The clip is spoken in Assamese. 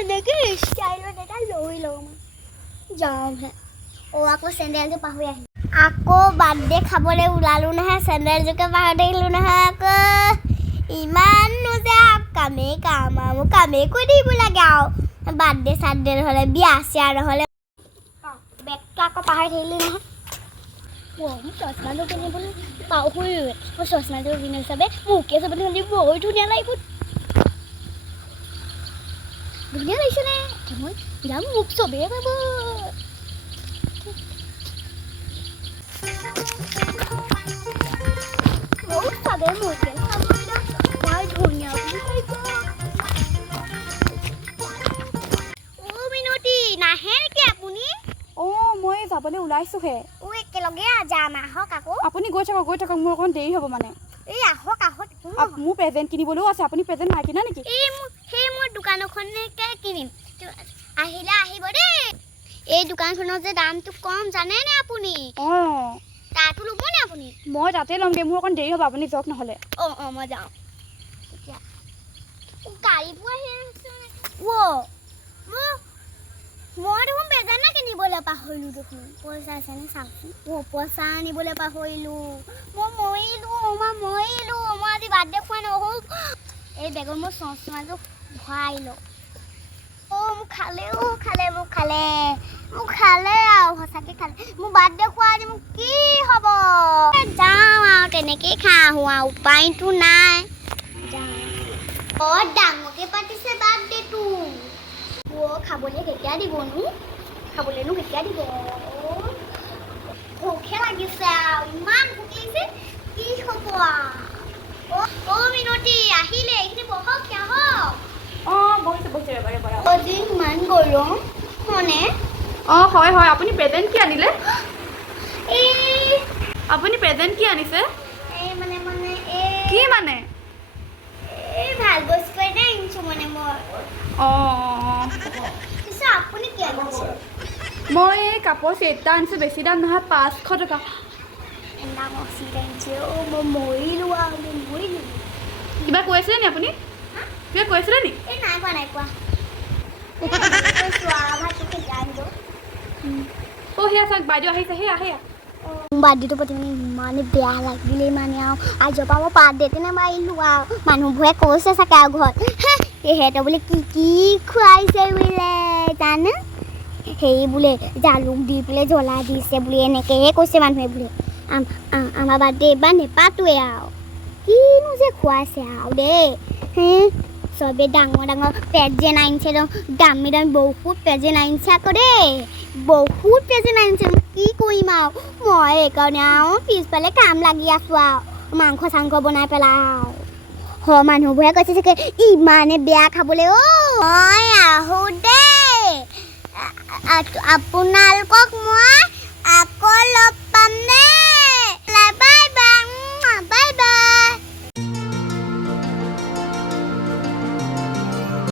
এনেকে ষ্টাইলত এটা লৈ লওঁ যাওঁহে আকৌ চেণ্ডেলযোৰ পাহৰি আহিলোঁ আকৌ বাৰ্থডে খাবলৈ ওলালোঁ নহয় চেণ্ডেলযোৰকে পাহৰি থাকিলোঁ নহয় আকৌ ইমাননো যে কামেই কাম আৰু মোক কামেই কৰি দিব লাগে আৰু বাৰ্থডে চাৰ্থডে নহ'লে বিয়া চিয়া নহ'লে বেগটো আকৌ পাহৰি থাকিলোঁ নহয় মোক চশমাটো কিনিবলৈ পাহৰিলোৱে মই চশমাটো কিনি হিচাপে মোকে চাবলৈ হ'লে বহুত ধুনীয়া লাগিব ধুনীয়া লাগিছেনে মই যাম মোক চবেই পাব বহুত চাবে মোকে চাবলৈ মই ধুনীয়া বুলি ভাবিব মিনতি নাহে নেকি আপুনি মই যাবলৈ ওলাইছোঁহে একেলগে যাম আহক আকৌ আপুনি গৈ থাকক মোৰ অকণ দেৰি হ'ব মানে এই আহক মোৰ প্ৰেজেণ্ট কিনিবলৈও আছে আপুনি প্ৰেজেণ্ট নাই কিনা নেকি সেই মই দোকানখনকে কিনিম আহিলে আহিব দেই এই দোকানখনৰ যে দামটো কম জানেনে আপুনি তাতো ল'বনে আপুনি মই তাতে ল'মগৈ মোৰ অকণ দেৰি হ'ব আপুনি যাওক নহ'লে মই যাওঁ গাড়ীবোৰ আহি আছে মই দেখোন বেজানা কিনিবলৈ পাহৰিলোঁ দেখোন পইচা আছেনে চাওকচোন পইচা আনিবলৈ পাহৰিলোঁ মই মৰিলোঁ মই আজি বাৰ্থডে খোৱা নহ'ল এই বেগত মই চশমাযোৰ ভৰাই লওঁ মোক খালে আৰু সঁচাকৈ খালে মোৰ বাৰ্থডে খোৱা আজি মোক কি হ'ব যাওঁ আৰু তেনেকেই খাই আহোঁ আৰু উপায়তো নাই যাওঁ ডাঙৰকৈ পাতিছে বাৰ্থডেটো খাবলৈ কেতিয়া দিবনো কেতিয়া দিব ভোকে লাগিছে আৰু ইমান ভোক লাগিছে কি হ'ব মিনতি আহিলে এইখিনি বহক বহিছে আজি ইমান গৰম হয়নে হয় আপুনি প্ৰেজেণ্ট কি আনিলে আপুনি প্ৰেজেণ্ট কি আনিছে কি মানে ভাল বস্তু এটা আনিছোঁ মই পিছে আপুনি কি আনিছে মই এই কাপোৰ ছেট এটা আনিছোঁ বেছি দাম নহয় 500 টকা ডাঙৰ চিট আনিছে মই মৰিলোঁ কিবা কৈ আছিলে নি আপুনি কিবা কৈ আছিলে নি নাই কোৱা সেয়া চাওক বাইদেউ আহিছে সেয়া বাৰ্থডেটো প্ৰতি ইমানে বেয়া লাগিলে মানে আৰু আজিৰ পৰা মই বাৰ্থডেতে নামাৰিলোঁ আৰু মানুহবোৰে কৈছে চাগে আৰু ঘৰত সিহঁতে বোলে কি খুৱাইছে বোলে জানো সেই বোলে জালুক দি বোলে জ্বলা দিছে বুলি এনেকৈহে কৈছে মানুহে বোলে আমাৰ বাৰ্থডে এইবাৰ নেপাতোৱে আৰু কিনো যে খুৱাইছে আৰু দেই চবেই ডাঙৰ প্ৰেজেণ্ট আনিছে দামী বহুত প্ৰেজেণ্ট আনিছে আকৌ দেই বহুত প্ৰেজেণ্ট আনিছে কি কৰিম আৰু মই সেইকাৰণে আৰু পিছফালে কাম লাগি আছোঁ আৰু মাংস চাংস বনাই পেলাই আৰু মানুহবোৰে কৈছে চাগে ইমানে বেয়া খাবলৈ মই আহোঁ দেই আপোনালোকক মই আকৌ লগ